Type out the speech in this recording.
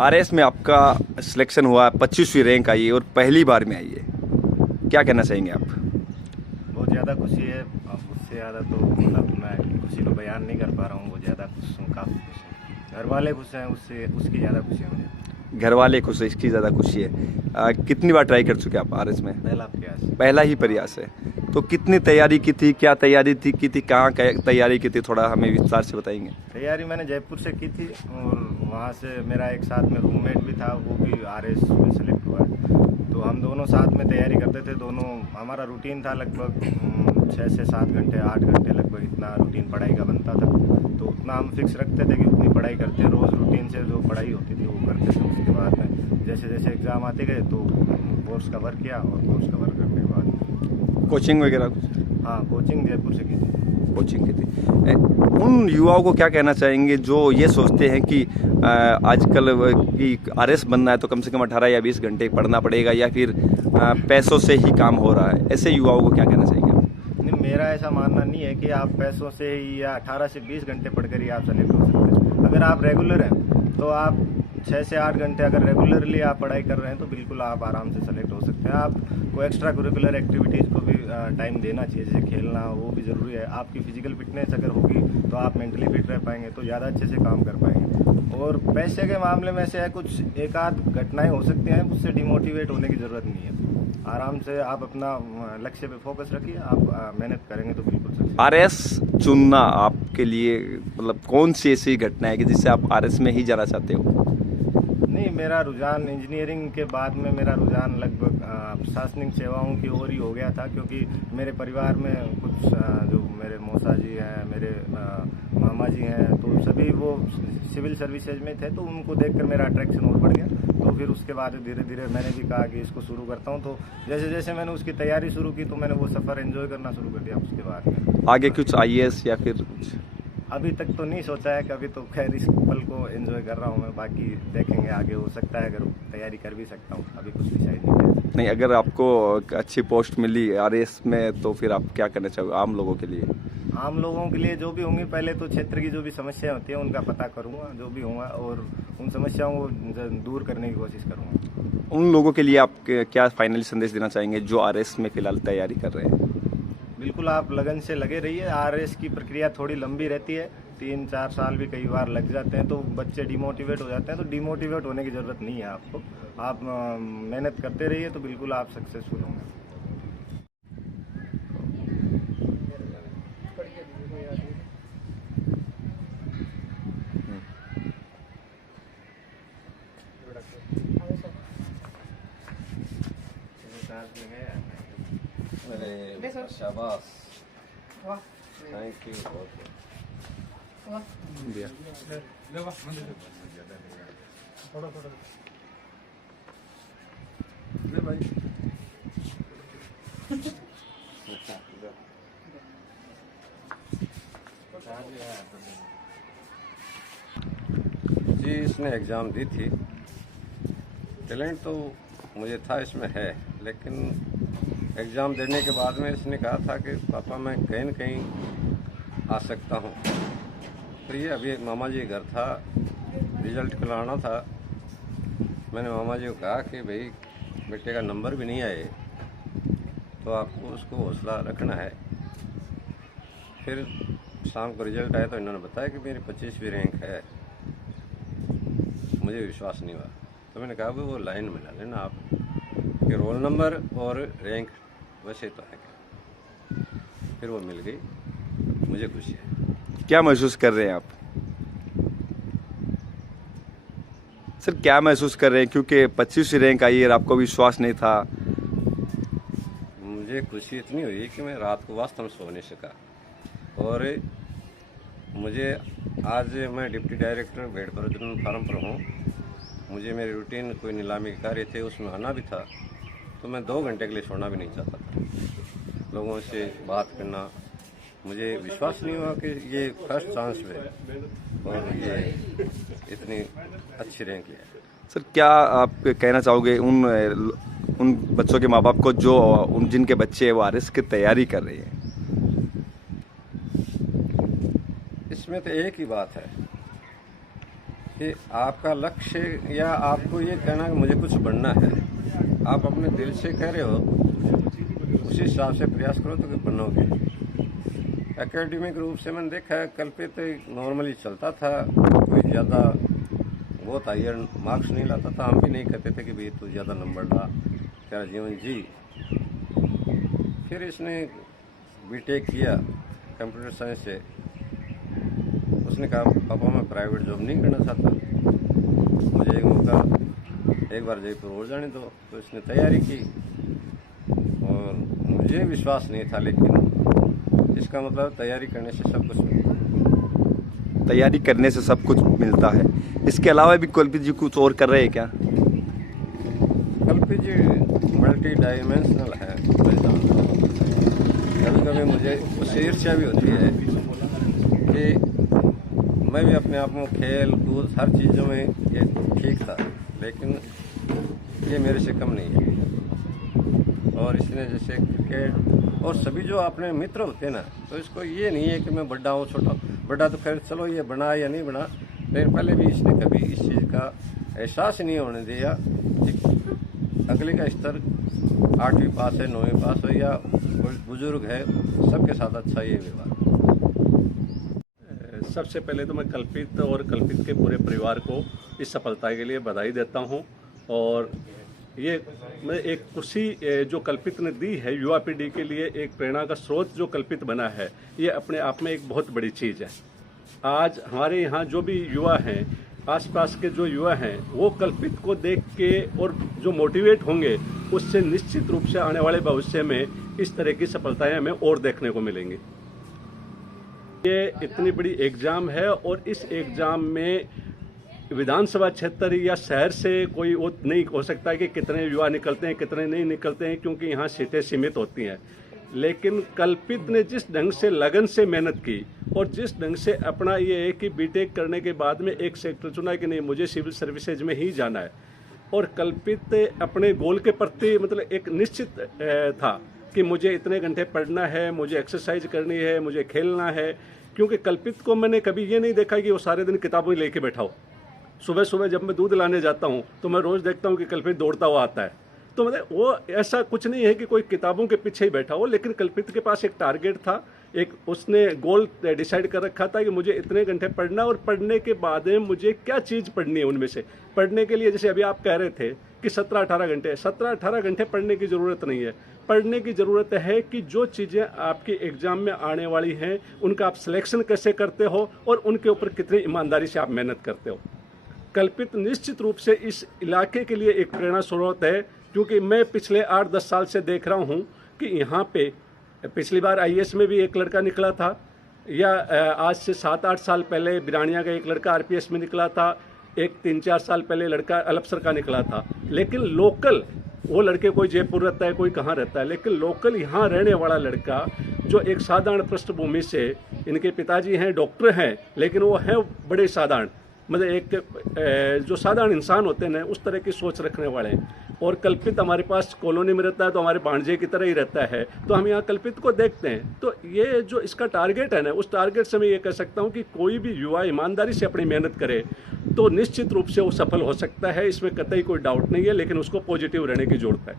RS में आपका selection हुआ, 25वीं रैंक आई है और पहली बार में आई है, क्या कहना चाहेंगे आप? बहुत ज़्यादा खुशी है। अब उससे ज़्यादा तो मतलब मैं खुशी को बयान नहीं कर पा रहा हूँ। बहुत ज़्यादा खुश हूँ, काफ़ी खुश हूँ। घर वाले खुश हैं, उससे उसकी ज़्यादा खुशी है मुझे। घर वाले खुश है, इसकी ज़्यादा खुशी है। कितनी बार ट्राई कर चुके आप आरएस में? पहला प्रयास। पहला ही प्रयास है। तो कितनी तैयारी की थी, क्या तैयारी थी की थी, कहाँ तैयारी की थी, थोड़ा हमें विस्तार से बताएंगे। तैयारी मैंने जयपुर से की थी और वहाँ से मेरा एक साथ में रूममेट भी था, वो भी आरएस में सेलेक्ट हुआ है। तो हम दोनों साथ में तैयारी करते थे। दोनों हमारा रूटीन था लगभग 6 से 7 घंटे 8 घंटे लगभग इतना रूटीन पढ़ाई का बनता था। तो उतना हम फिक्स रखते थे कि उतनी पढ़ाई करते, रोज़ रूटीन से जो पढ़ाई होती थी वो करते थे। उसके बाद में जैसे जैसे एग्ज़ाम आते गए तो कोर्स कवर किया और कोर्स कवर करने के बाद कोचिंग वगैरह कुछ? हाँ, कोचिंग जयपुर से की थी। कोचिंग की थी। उन युवाओं को क्या कहना चाहेंगे जो ये सोचते हैं कि आजकल कि आरएस बनना है तो कम से कम 18 या 20 घंटे पढ़ना पड़ेगा या फिर पैसों से ही काम हो रहा है, ऐसे युवाओं को क्या कहना चाहेंगे आप? नहीं, मेरा ऐसा मानना नहीं है कि आप पैसों से ही या 18 से 20 घंटे पढ़कर ही आप सेलेक्ट हो सकते हैं। अगर आप रेगुलर हैं तो आप 6 से 8 घंटे अगर रेगुलरली आप पढ़ाई कर रहे हैं तो बिल्कुल आप आराम से सेलेक्ट हो सकते हैं। आपको एक्स्ट्रा करिकुलर एक्टिविटीज़ को भी टाइम देना चाहिए, जैसे खेलना, वो भी ज़रूरी है। आपकी फिजिकल फिटनेस अगर होगी तो आप मेंटली फिट रह पाएंगे, तो ज़्यादा अच्छे से काम कर पाएंगे। और पैसे के मामले में से है कुछ एक आध घटनाएं हो सकती हैं, उससे डिमोटिवेट होने की ज़रूरत नहीं है। आराम से आप अपना लक्ष्य पे फोकस रखिए, आप मेहनत करेंगे तो बिल्कुल सक्सेस। आरएस चुनना आपके लिए मतलब कौन सी ऐसी घटना है कि जिससे आप आरएस में ही जाना चाहते हो? नहीं, मेरा रुझान इंजीनियरिंग के बाद में मेरा रुझान लगभग प्रशासनिक सेवाओं की ओर ही हो गया था, क्योंकि मेरे परिवार में कुछ जो मेरे मौसा जी हैं, मेरे मामा जी हैं, तो सभी वो सिविल सर्विसेज में थे। तो उनको देखकर मेरा अट्रैक्शन और बढ़ गया। तो फिर उसके बाद धीरे धीरे मैंने भी कहा कि इसको शुरू करता हूँ। तो जैसे जैसे मैंने उसकी तैयारी शुरू की तो मैंने वो सफ़र एंजॉय करना शुरू कर दिया। उसके बाद में आगे कुछ आईएएस या फिर कुछ? अभी तक तो नहीं सोचा है, कभी तो खैर इस पल को एंजॉय कर रहा हूँ मैं। बाकी देखेंगे आगे, हो सकता है अगर तैयारी कर भी सकता हूँ, अभी कुछ डिसाइड नहीं है। नहीं, अगर आपको अच्छी पोस्ट मिली आरएएस में तो फिर आप क्या करना चाहोगे आम लोगों के लिए? आम लोगों के लिए जो भी होंगी, पहले तो क्षेत्र की जो भी समस्याएं होती हैं उनका पता करूंगा, जो भी होगा, और उन समस्याओं को दूर करने की कोशिश करूंगा। उन लोगों के लिए आप क्या फाइनली संदेश देना चाहेंगे जो आरएस में फिलहाल तैयारी कर रहे हैं? बिल्कुल आप लगन से लगे रहिए। आरएस की प्रक्रिया थोड़ी लंबी रहती है, 3-4 साल भी कई बार लग जाते हैं, तो बच्चे डिमोटिवेट हो जाते हैं। तो डिमोटिवेट होने की ज़रूरत नहीं है आपको। आप मेहनत करते रहिए तो बिल्कुल आप सक्सेसफुल होंगे। अरे शाबाश, थैंक यू। जी, इसने एग्ज़ाम दी थी। टैलेंट तो मुझे था, इसमें है, लेकिन एग्ज़ाम देने के बाद में इसने कहा था कि पापा मैं कहीं न कहीं आ सकता हूँ। तो ये अभी मामा जी घर था, रिज़ल्ट कराना था। मैंने मामा जी को कहा कि भाई बेटे का नंबर भी नहीं आए तो आपको उसको हौसला रखना है। फिर शाम को रिज़ल्ट आया तो इन्होंने बताया कि मेरी 25वीं रैंक है। मुझे विश्वास नहीं हुआ, तो मैंने कहा वो लाइन मिला लेना आप कि रोल नंबर और रैंक वैसे तो है। फिर वो मिल गई, मुझे खुशी है। क्या महसूस कर रहे हैं आप सर, क्या महसूस कर रहे हैं? क्योंकि 25वीं रैंक आई है और आपको विश्वास नहीं था। मुझे खुशी इतनी हुई कि मैं रात को वास्तव में सो नहीं सका। और मुझे आज मैं डिप्टी डायरेक्टर भेड़ प्रजनन फार्म पर हूँ। मुझे मेरी रूटीन कोई नीलामी के कार्य थे, उसमें आना भी था, तो मैं 2 घंटे के लिए छोड़ना भी नहीं चाहता था। लोगों से बात करना, मुझे विश्वास नहीं हुआ कि ये फर्स्ट चांस में और ये इतनी अच्छी रैंक लिया। सर, क्या आप कहना चाहोगे उन बच्चों के माँ बाप को जो जिनके बच्चे हैं वो आरएस की तैयारी कर रहे हैं? इसमें तो एक ही बात है कि आपका लक्ष्य या आपको ये कहना कि मुझे कुछ बनना है, आप अपने दिल से कह रहे हो, उसी हिसाब से प्रयास करो तो कि बनोगे। एकेडमिक रूप से मैंने देखा है कल्पित नॉर्मली चलता था, कोई ज़्यादा बहुत हायर मार्क्स नहीं लाता था। हम भी नहीं कहते थे कि भाई तू ज़्यादा नंबर ला, तेरा जीवन जी। फिर इसने बीटेक किया कंप्यूटर साइंस से। उसने कहा पापा मैं प्राइवेट जॉब नहीं करना चाहता, मुझे एक मौका, एक बार जयपुर और जाने दो। तो इसने तैयारी की और मुझे विश्वास नहीं था, लेकिन इसका मतलब तैयारी करने से सब कुछ मिलता है। तैयारी करने से सब कुछ मिलता है। इसके अलावा भी कल्पित जी कुछ और कर रहे हैं क्या? कल्पित जी मल्टी डायमेंशनल है। कभी कभी मुझे उससे ईर्ष्या भी होती है कि मैं भी अपने आप में खेल कूद हर चीज़ों में ये ठीक था, लेकिन ये मेरे से कम नहीं है। और इसने जैसे क्रिकेट और सभी जो अपने मित्र होते हैं ना, तो इसको ये नहीं है कि मैं बड़ा हूँ छोटा, बड़ा तो खैर चलो ये बना या नहीं बना, लेकिन पहले भी इसने कभी इस चीज़ का एहसास ही नहीं होने दिया कि अगले का स्तर 8वीं पास है, 9वीं पास है या कोई बुजुर्ग है, सबके साथ अच्छा ये व्यवहार। सबसे पहले तो मैं कल्पित और कल्पित के पूरे परिवार को इस सफलता के लिए बधाई देता हूं। और ये मैं एक खुशी जो कल्पित ने दी है युवा पीढ़ी के लिए, एक प्रेरणा का स्रोत जो कल्पित बना है, ये अपने आप में एक बहुत बड़ी चीज़ है। आज हमारे यहाँ जो भी युवा हैं, आसपास के जो युवा हैं, वो कल्पित को देख के और जो मोटिवेट होंगे, उससे निश्चित रूप से आने वाले भविष्य में इस तरह की सफलताएं हमें और देखने को मिलेंगी। ये इतनी बड़ी एग्ज़ाम है और इस एग्ज़ाम में विधानसभा क्षेत्र या शहर से कोई वो नहीं हो सकता है कि कितने युवा निकलते हैं कितने नहीं निकलते हैं, क्योंकि यहाँ सीटें सीमित होती हैं। लेकिन कल्पित ने जिस ढंग से लगन से मेहनत की और जिस ढंग से अपना ये है कि बीटेक करने के बाद में एक सेक्टर चुना कि नहीं मुझे सिविल सर्विसेज में ही जाना है, और कल्पित अपने गोल के प्रति मतलब एक निश्चित था कि मुझे इतने घंटे पढ़ना है, मुझे एक्सरसाइज करनी है, मुझे खेलना है। क्योंकि कल्पित को मैंने कभी ये नहीं देखा कि वो सारे दिन किताबें लेके बैठा हो। सुबह सुबह जब मैं दूध लाने जाता हूँ तो मैं रोज़ देखता हूँ कि कल्पित दौड़ता हुआ आता है। तो मतलब वो ऐसा कुछ नहीं है कि कोई किताबों के पीछे ही बैठा हो, लेकिन कल्पित के पास एक टारगेट था, एक उसने गोल डिसाइड कर रखा था कि मुझे इतने घंटे पढ़ना, और पढ़ने के बाद में मुझे क्या चीज़ पढ़नी है उनमें से। पढ़ने के लिए जैसे अभी आप कह रहे थे कि 17-18 घंटे, 17-18 घंटे पढ़ने की ज़रूरत नहीं है। पढ़ने की ज़रूरत है कि जो चीज़ें आपकी एग्ज़ाम में आने वाली हैं उनका आप सिलेक्शन कैसे करते हो और उनके ऊपर कितनी ईमानदारी से आप मेहनत करते हो। कल्पित निश्चित रूप से इस इलाके के लिए एक प्रेरणा स्रोत है, क्योंकि मैं पिछले 8-10 साल से देख रहा हूँ कि यहाँ पे पिछली बार IAS में भी एक लड़का निकला था, या आज से 7-8 साल पहले बिरानिया का एक लड़का RPS में निकला था, एक 3-4 साल पहले लड़का अलपसर का निकला था। लेकिन लोकल वो लड़के, कोई जयपुर रहता है, कोई कहाँ रहता है, लेकिन लोकल यहाँ रहने वाला लड़का जो एक साधारण पृष्ठभूमि से, इनके पिताजी हैं डॉक्टर हैं, लेकिन वो हैं बड़े साधारण, मतलब एक जो साधारण इंसान होते हैं उस तरह की सोच रखने वाले हैं। और कल्पित हमारे पास कॉलोनी में रहता है तो हमारे भांजे की तरह ही रहता है, तो हम यहाँ कल्पित को देखते हैं। तो ये जो इसका टारगेट है ना, उस टारगेट से मैं ये कह सकता हूँ कि कोई भी युवा ईमानदारी से अपनी मेहनत करे तो निश्चित रूप से वो सफल हो सकता है, इसमें कतई कोई डाउट नहीं है, लेकिन उसको पॉजिटिव रहने की जरूरत है।